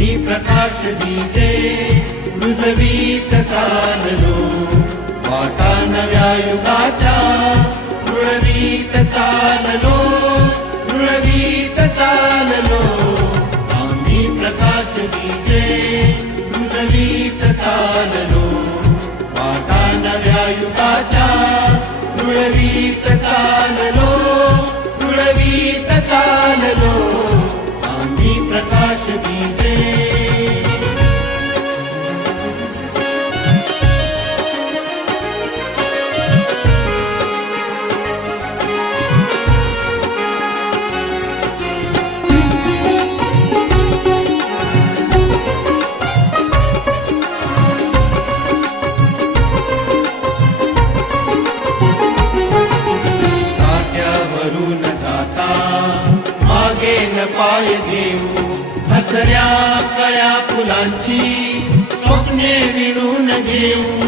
आम्ही प्रकाश बीजे रुजवीत चाललो, वाटा नव्या युगाच्या रुळवीत चाललो, रुळवीत चाललो. आम्ही प्रकाश बीजे रुजवीत चाललो, वाटा नव्या युगाच्या रुळवीत चाललो, रुळवीत चाललो. आम्ही प्रकाश बीजे. काट्यावरून जाता मागे न पाय घेऊ, हसऱ्या कळ्या फुलांची स्वप्ने विणून घेऊ.